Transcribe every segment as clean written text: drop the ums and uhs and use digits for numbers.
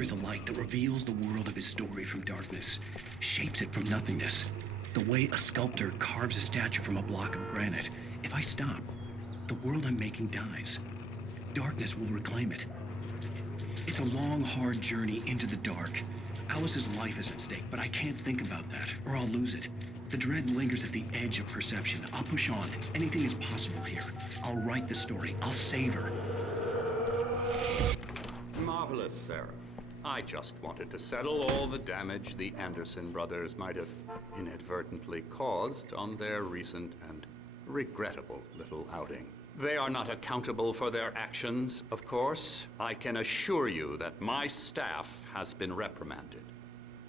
there is a light that reveals the world of his story from darkness, shapes it from nothingness. The way a sculptor carves a statue from a block of granite. If I stop, the world I'm making dies. Darkness will reclaim it. It's a long, hard journey into the dark. Alice's life is at stake, but I can't think about that, or I'll lose it. The dread lingers at the edge of perception. I'll push on. Anything is possible here. I'll write the story. I'll save her. Marvelous, Sarah. I just wanted to settle all the damage the Anderson brothers might have inadvertently caused on their recent and regrettable little outing. They are not accountable for their actions, of course. I can assure you that my staff has been reprimanded.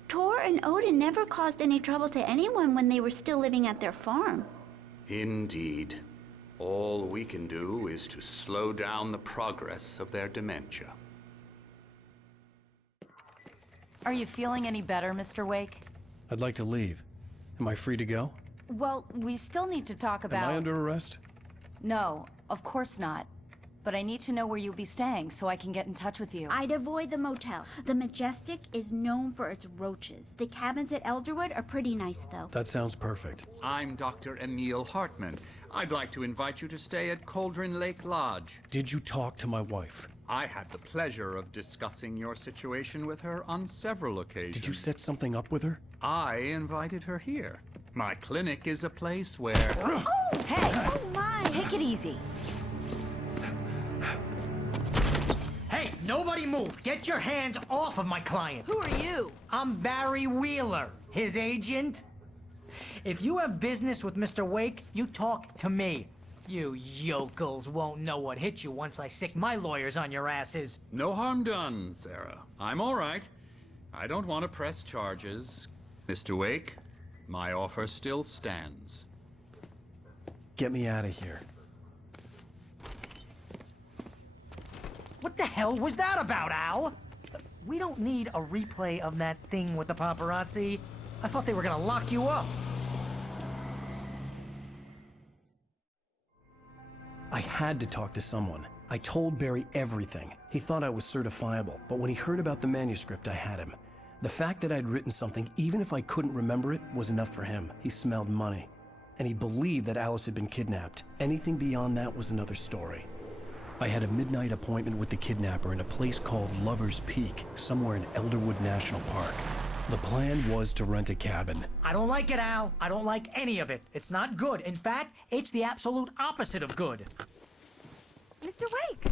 Tor and Odin never caused any trouble to anyone when they were still living at their farm. Indeed. All we can do is to slow down the progress of their dementia. Are you feeling any better, Mr. Wake? I'd like to leave. Am I free to go? Well, we still need to talk about... Am I under arrest? No, of course not. But I need to know where you'll be staying so I can get in touch with you. I'd avoid the motel. The Majestic is known for its roaches. The cabins at Elderwood are pretty nice, though. That sounds perfect. I'm Dr. Emil Hartman. I'd like to invite you to stay at Cauldron Lake Lodge. Did you talk to my wife? I had the pleasure of discussing your situation with her on several occasions. Did you set something up with her? I invited her here. My clinic is a place where... Oh! Hey! Oh, my! Take it easy. Hey, nobody move! Get your hands off of my client! Who are you? I'm Barry Wheeler, his agent. If you have business with Mr. Wake, you talk to me. You yokels won't know what hit you once I sick my lawyers on your asses. No harm done, Sarah. I'm all right. I don't want to press charges. Mr. Wake, my offer still stands. Get me out of here. What the hell was that about, Al? We don't need a replay of that thing with the paparazzi. I thought they were gonna lock you up. I had to talk to someone. I told Barry everything. He thought I was certifiable, but when he heard about the manuscript, I had him. The fact that I'd written something, even if I couldn't remember it, was enough for him. He smelled money. And he believed that Alice had been kidnapped. Anything beyond that was another story. I had a midnight appointment with the kidnapper in a place called Lover's Peak, somewhere in Elderwood National Park. The plan was to rent a cabin. I don't like it, Al. I don't like any of it. It's not good. In fact, it's the absolute opposite of good. Mr. Wake!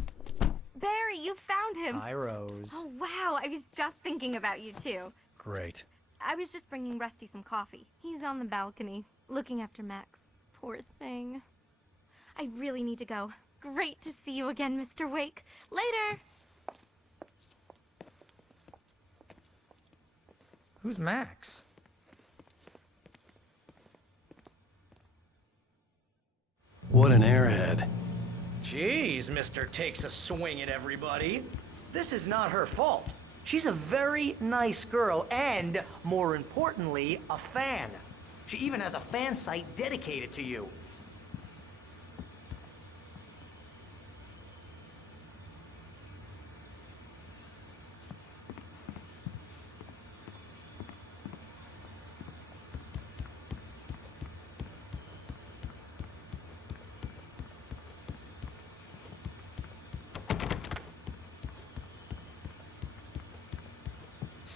Barry, you found him! Hi, Rose. Oh, wow, I was just thinking about you, too. Great. I was just bringing Rusty some coffee. He's on the balcony, looking after Max. Poor thing. I really need to go. Great to see you again, Mr. Wake. Later! Who's Max? What an airhead. Jeez, Mr. Takes a swing at everybody. This is not her fault. She's a very nice girl and, more importantly, a fan. She even has a fan site dedicated to you.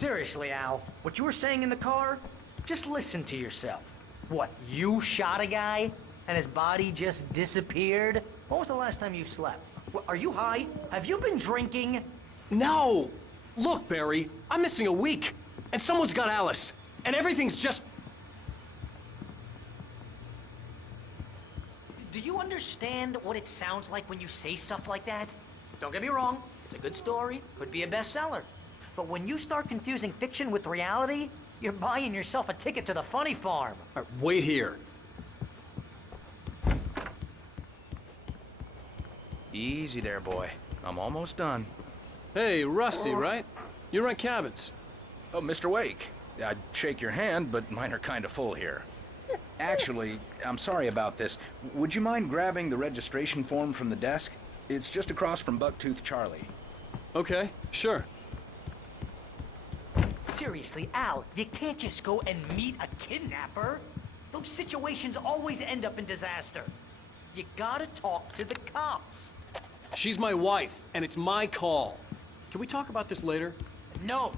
Seriously, Al, what you were saying in the car? Just listen to yourself. What, you shot a guy and his body just disappeared? When was the last time you slept? What, are you high? Have you been drinking? No! Look, Barry, I'm missing a week, and someone's got Alice, and everything's just... Do you understand what it sounds like when you say stuff like that? Don't get me wrong, it's a good story, could be a bestseller. But when you start confusing fiction with reality, you're buying yourself a ticket to the funny farm. All right, wait here. Easy there, boy. I'm almost done. Hey, Rusty, right? You rent cabins. Oh, Mr. Wake. I'd shake your hand, but mine are kind of full here. Actually, I'm sorry about this. Would you mind grabbing the registration form from the desk? It's just across from Bucktooth Charlie. Okay, sure. seriously, Al, you can't just go and meet a kidnapper. Those situations always end up in disaster. You gotta talk to the cops. She's my wife, and it's my call. Can we talk about this later? No,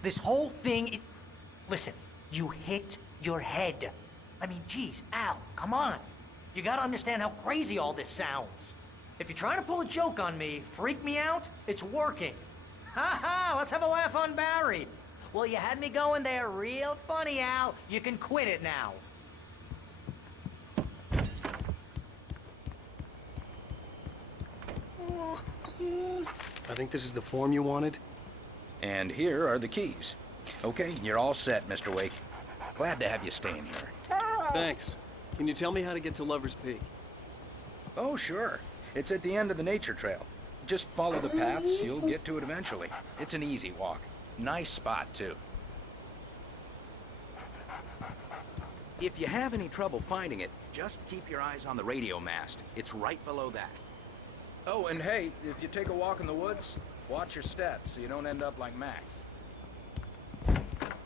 this whole thing. Listen, you hit your head. I mean, geez, Al, come on. You gotta understand how crazy all this sounds. If you're trying to pull a joke on me, freak me out, it's working. Ha ha, let's have a laugh on Barry. Well, you had me going there real funny, Al. You can quit it now. I think this is the form you wanted. And here are the keys. Okay, you're all set, Mr. Wake. Glad to have you staying here. Thanks. Can you tell me how to get to Lover's Peak? Oh, sure. It's at the end of the nature trail. Just follow the paths, you'll get to it eventually. It's an easy walk. Nice spot, too. If you have any trouble finding it, just keep your eyes on the radio mast. It's right below that. Oh, and hey, if you take a walk in the woods, watch your steps so you don't end up like Max.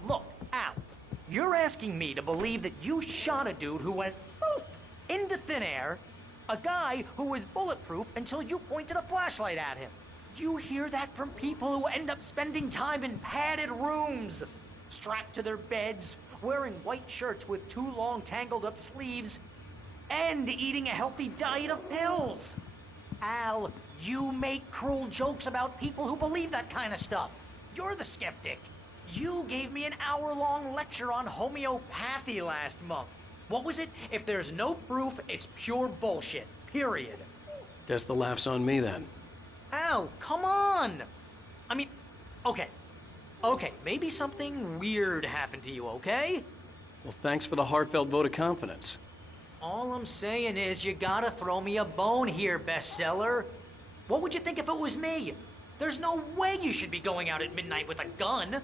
Look, Al, you're asking me to believe that you shot a dude who went poof into thin air, a guy who was bulletproof until you pointed a flashlight at him. You hear that from people who end up spending time in padded rooms, strapped to their beds, wearing white shirts with too long tangled up sleeves, and eating a healthy diet of pills. Al, you make cruel jokes about people who believe that kind of stuff. You're the skeptic. You gave me an hour-long lecture on homeopathy last month. What was it? If there's no proof, it's pure bullshit. Period. Guess the laugh's on me then. Al, come on! I mean, okay. Okay, maybe something weird happened to you, okay? Well, thanks for the heartfelt vote of confidence. All I'm saying is you gotta throw me a bone here, bestseller. What would you think if it was me? There's no way you should be going out at midnight with a gun.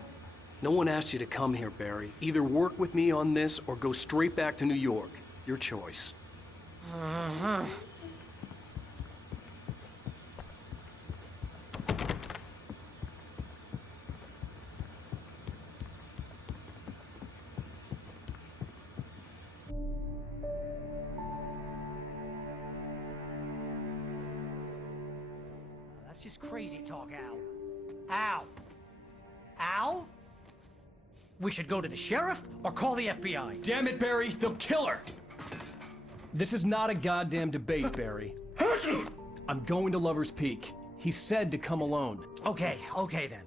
No one asked you to come here, Barry. Either work with me on this or go straight back to New York. Your choice. Uh-huh. That's just crazy talk, Al. Al! Al? We should go to the sheriff or call the FBI. Damn it, Barry! They'll kill her! This is not a goddamn debate, Barry. I'm going to Lover's Peak. He said to come alone. Okay then.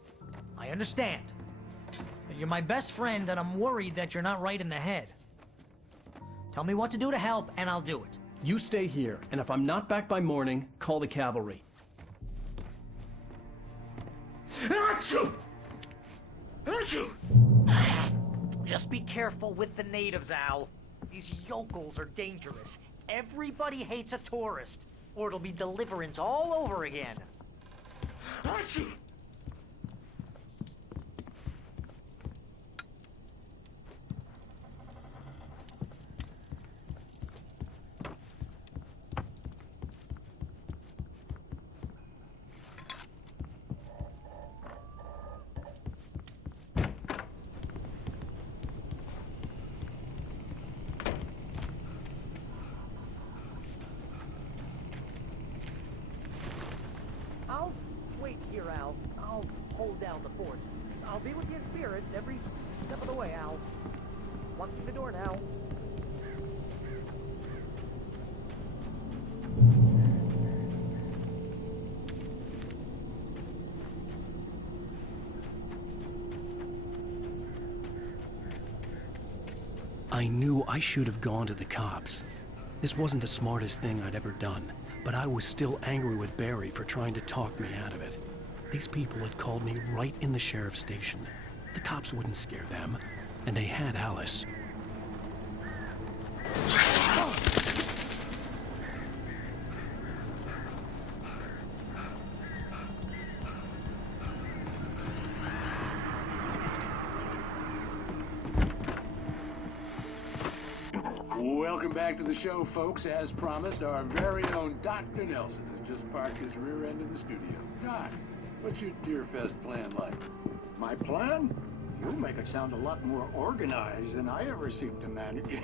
I understand. You're my best friend, and I'm worried that you're not right in the head. Tell me what to do to help, and I'll do it. You stay here, and if I'm not back by morning, call the cavalry. Just be careful with the natives, Al. These yokels are dangerous. Everybody hates a tourist, or it'll be Deliverance all over again. I'll wait here, Al. I'll hold down the fort. I'll be with you in spirit every step of the way, Al. Locking the door now. I knew I should have gone to the cops. This wasn't the smartest thing I'd ever done, but I was still angry with Barry for trying to talk me out of it. These people had called me right in the sheriff's station. The cops wouldn't scare them, and they had Alice. Welcome back to the show, folks. As promised, our very own Dr. Nelson has just parked his rear end in the studio. Doc, what's your Deerfest plan like? My plan? You make it sound a lot more organized than I ever seem to manage.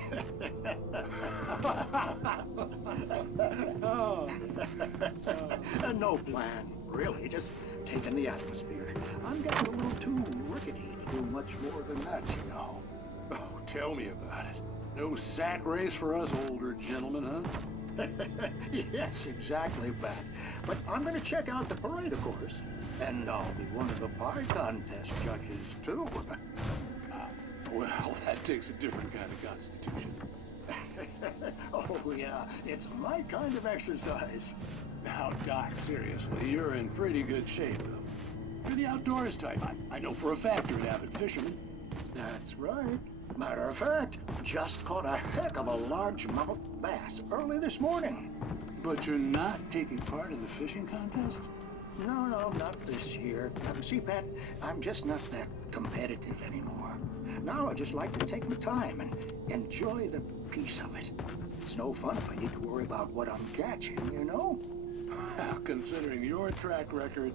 No plan, really. Just taking the atmosphere. I'm getting a little too rickety to do much more than that, you know. Oh, tell me about it. No sack race for us older gentlemen, huh? Yes, exactly, Bat. But I'm gonna check out the parade, of course. And I'll be one of the pie contest judges, too. Well, that takes a different kind of constitution. Oh, yeah. It's my kind of exercise. Now, Doc, seriously, you're in pretty good shape, though. You're the outdoors type. I know for a fact you're an avid fisherman. That's right. Matter of fact, just caught a heck of a largemouth bass early this morning. But you're not taking part in the fishing contest? No, not this year. See, Pat, I'm just not that competitive anymore. Now I just like to take my time and enjoy the peace of it. It's no fun if I need to worry about what I'm catching, you know? Well, considering your track record,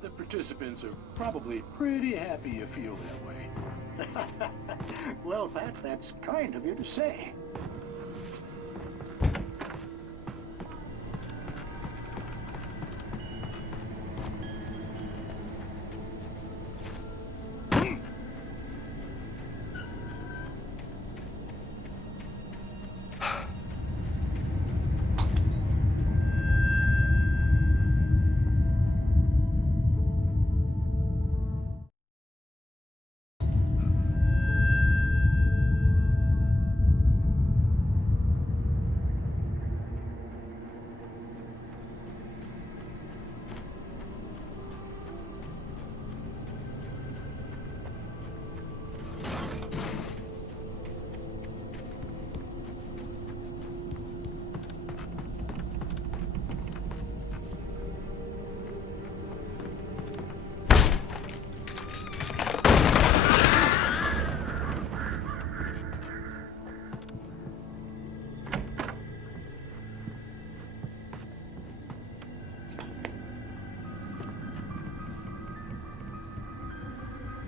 the participants are probably pretty happy you feel that way. Well, Pat, that's kind of you to say.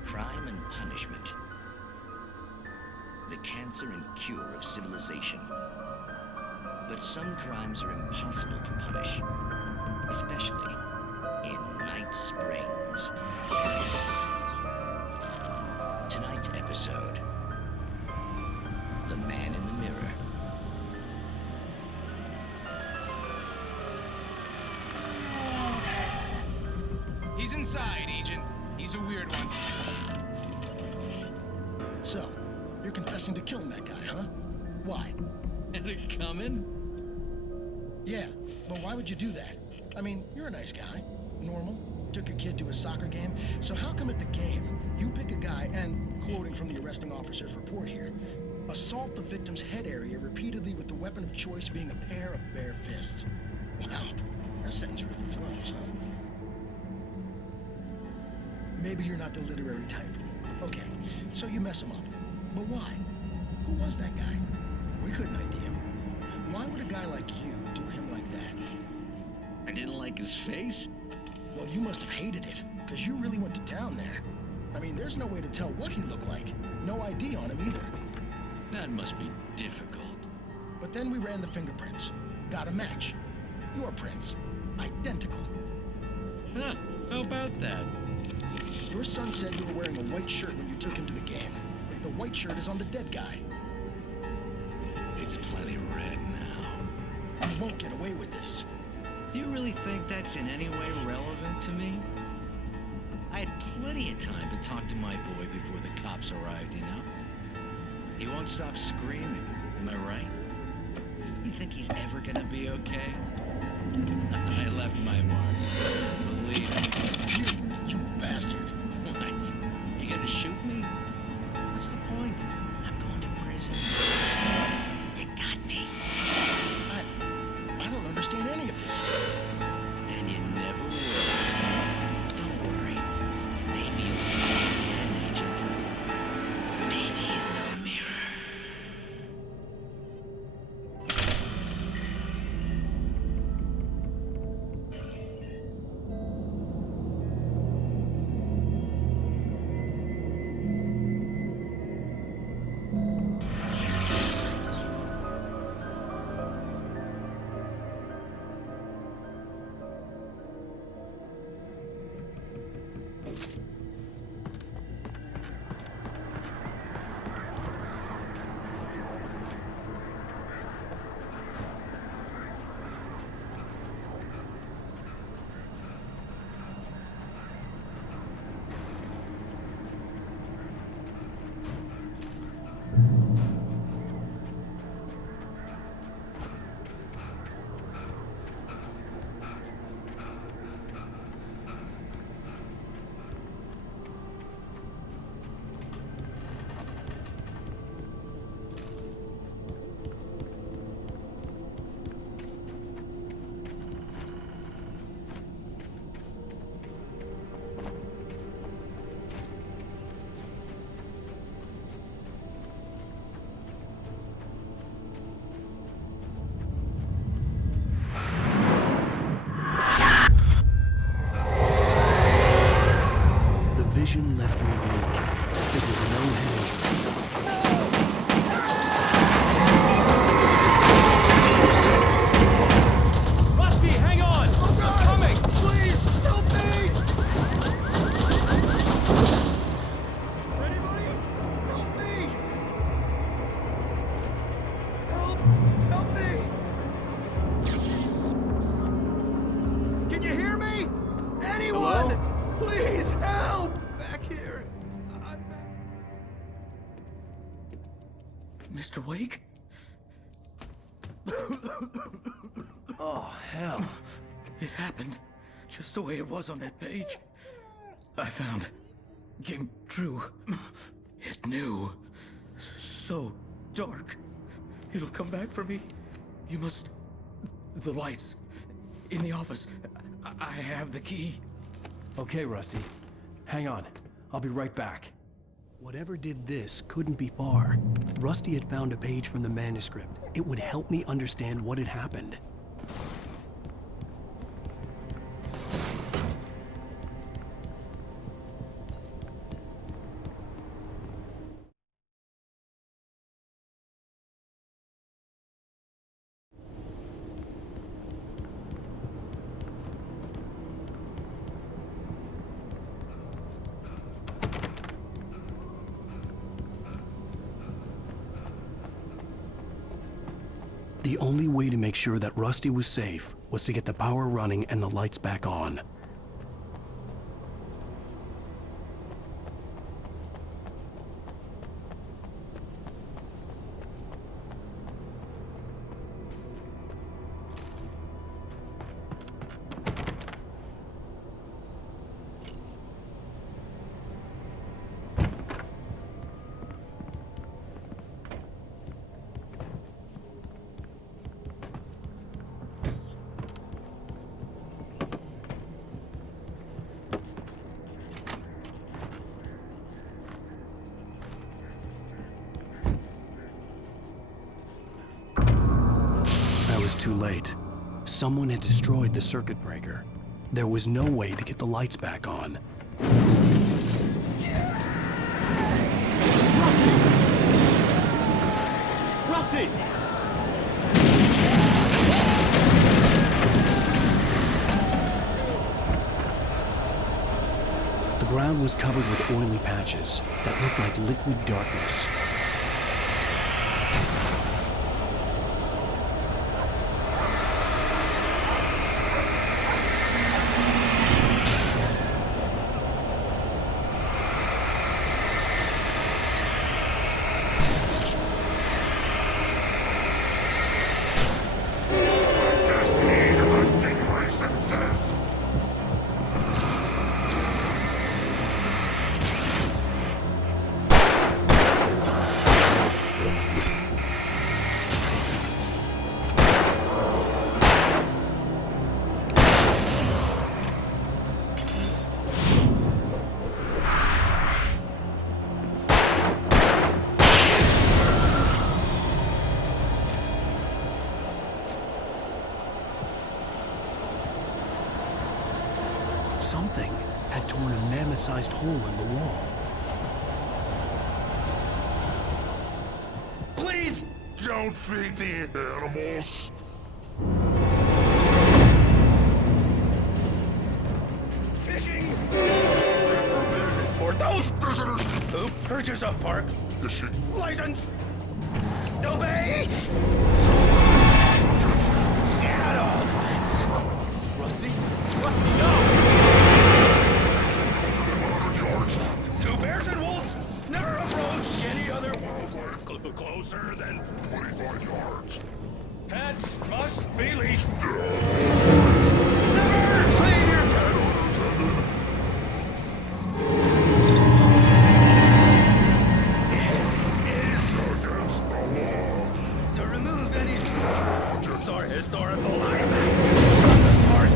Crime and punishment. The cancer and cure of civilization. But some crimes are impossible to punish, especially in Night Springs. Tonight's episode, The Man in the Mirror. He's inside, Agent. He's a weird one. So, you're confessing to killing that guy, huh? Why? Had it coming? Yeah, but why would you do that? I mean, you're a nice guy. Normal. Took your kid to a soccer game. So how come at the game, you pick a guy and, quoting from the arresting officer's report here, assault the victim's head area repeatedly with the weapon of choice being a pair of bare fists? Wow, that sentence really flows, huh? Maybe you're not the literary type. Okay, so you mess him up. But why? Who was that guy? We couldn't ID him. Why would a guy like you do him like that? I didn't like his face? Well, you must have hated it, because you really went to town there. I mean, there's no way to tell what he looked like. No ID on him either. That must be difficult. But then we ran the fingerprints. Got a match. Your prints. Identical. Huh, how about that? Your son said you were wearing a white shirt when you took him to the game. The white shirt is on the dead guy. It's plenty red now. You won't get away with this. Do you really think that's in any way relevant to me? I had plenty of time to talk to my boy before the cops arrived, you know? He won't stop screaming, am I right? You think he's ever gonna be okay? I left my mark. Believe me. You bastard. What? You gonna shoot me? What's the point? I'm going to prison. You got me. I don't understand any of this. And you never will. Don't worry. Maybe you'll see me again, Agent. Maybe in the mirror. vision left me weak. This was no head injury. Rusty, hang on! Oh God! I'm coming! Please, help me! Anybody? Help me! Help me! Can you hear me? Anyone? Hello? Please help! Back here. I'm back. Mr. Wake? Oh, hell. It happened just the way it was on that page. I found. Came true. It knew. So dark. It'll come back for me. You must. The lights. In the office. I have the key. Okay, Rusty. Hang on. I'll be right back. Whatever did this couldn't be far. Rusty had found a page from the manuscript. It would help me understand what had happened. The only way to make sure that Rusty was safe was to get the power running and the lights back on. Too late. Someone had destroyed the circuit breaker. There was no way to get the lights back on. Rusty! The ground was covered with oily patches that looked like liquid darkness. Something had torn a mammoth-sized hole in the wall. Please don't feed the animals. Fishing! For those visitors who purchase a park Fishing license, obey at all times. Rusty? Rusty, no! Do bears and wolves never approach any other wildlife closer than 25 yards. Pets must be leashed. Never clean your Against the law. to remove any or historical artifacts from the park.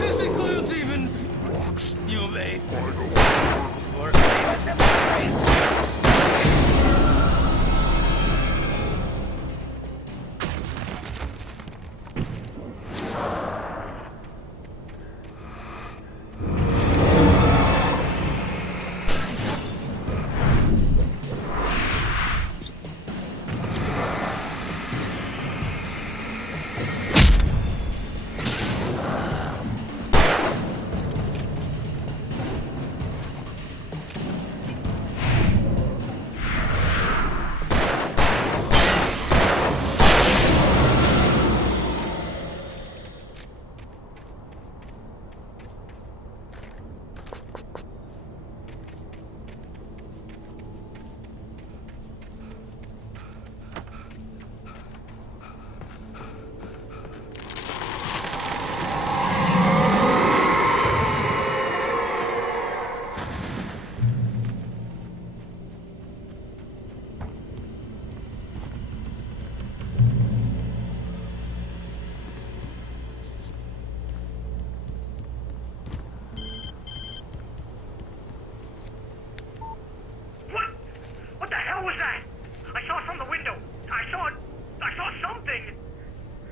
This includes even Rocks. you may By the way. or famous cemeteries.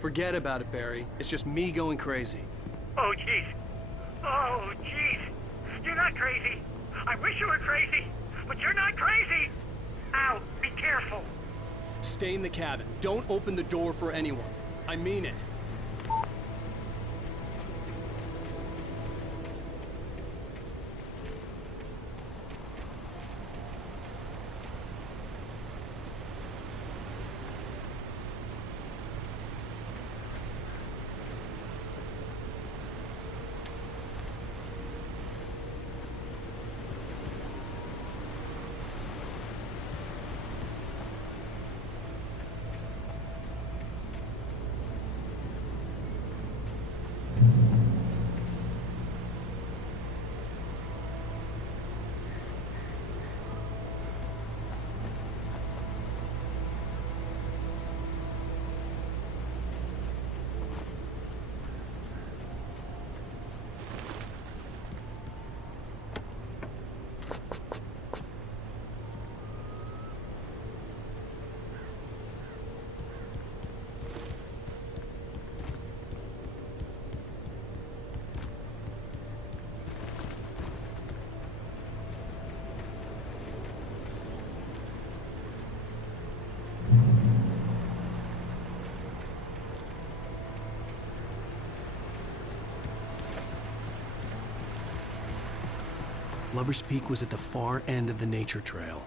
Forget about it, Barry. It's just me going crazy. Oh, jeez. Oh, jeez. You're not crazy. I wish you were crazy, but you're not crazy. Ow, be careful. Stay in the cabin. Don't open the door for anyone. I mean it. Lover's Peak was at the far end of the nature trail.